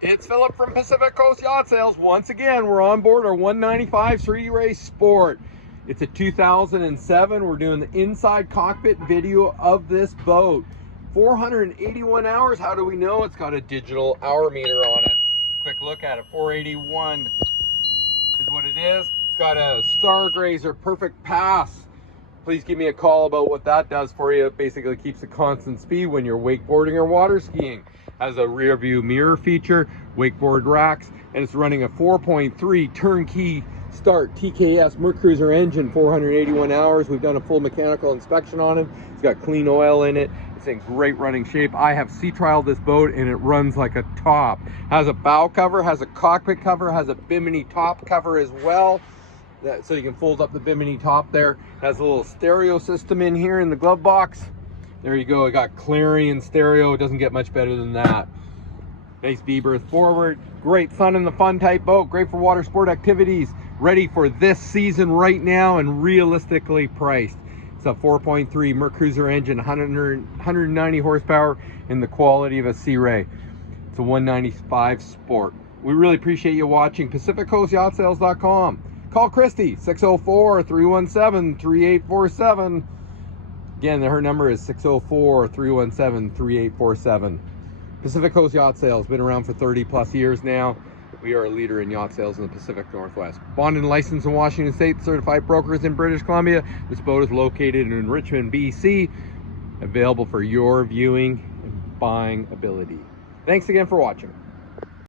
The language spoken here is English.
It's Philip from Pacific Coast Yacht Sales. Once again, we're on board our 195 3D Race Sport. It's a 2007. We're doing the inside cockpit video of this boat. 481 hours. How do we know? It's got a digital hour meter on it. Quick look at it. 481 is what it is. It's got a Stargazer perfect pass. Please give me a call about what that does for you. It basically keeps a constant speed when you're wakeboarding or water skiing. Has a rear view mirror feature, wakeboard racks, and it's running a 4.3 turnkey start TKS MerCruiser engine, 481 hours. We've done a full mechanical inspection on it. It's got clean oil in it. It's in great running shape. I have sea trialed this boat and it runs like a top. Has a bow cover, has a cockpit cover, has a Bimini top cover as well. So you can fold up the Bimini top there. Has a little stereo system in here in the glove box. There you go. It got Clarion stereo. It doesn't get much better than that. Nice V-berth forward. Great fun in the fun type boat. Great for water sport activities. Ready for this season right now and realistically priced. It's a 4.3 MerCruiser engine, 190 horsepower, in the quality of a Sea Ray. It's a 195 Sport. We really appreciate you watching. PacificCoastYachtSales.com. Call Christy, 604-317-3847. Again, her number is 604-317-3847. Pacific Coast Yacht Sales, been around for 30 plus years now. We are a leader in yacht sales in the Pacific Northwest. Bonded and licensed in Washington State, certified brokers in British Columbia. This boat is located in Richmond, BC. Available for your viewing and buying ability. Thanks again for watching.